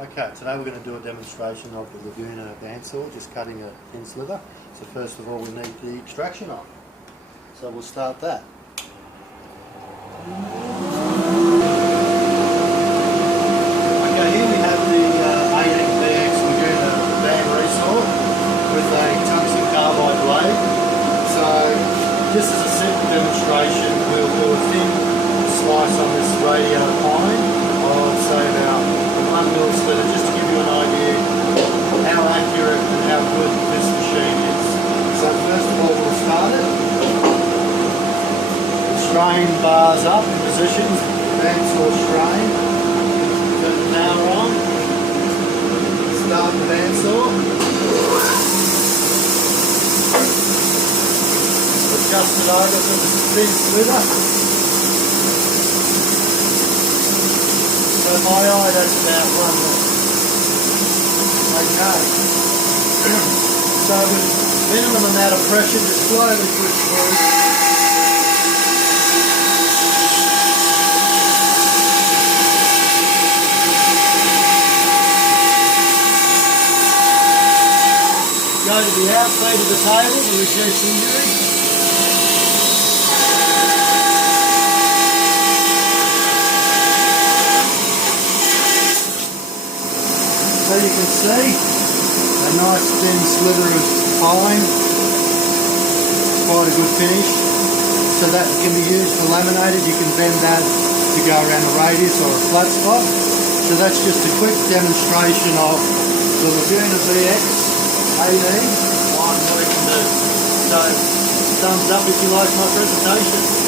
Okay, today we're going to do a demonstration of the Laguna bandsaw, just cutting a thin sliver. So first of all we need the extraction on. So we'll start that. Okay, here we have the 18BX Laguna band resaw with a tungsten carbide blade. So just as a simple demonstration, we'll do a thin slice on this radio pine of say about 1 mil splitter, just to give you an idea how accurate and how good this machine is. So first of all we'll start it. Strain bars up in position, bandsaw strain. Turn the power on. Start the bandsaw. Adjust it over to the thin sliver. So my eye, that's about 1 mil. Okay. So with minimum amount of pressure, just slowly push through. Go to the outside of the table to reduce injury. So you can see a nice thin sliver of pine, quite a good finish. So that can be used for laminated. You can bend that to go around a radius or a flat spot. So that's just a quick demonstration of the Laguna BX 18. I'm working the, so thumbs up if you like my presentation.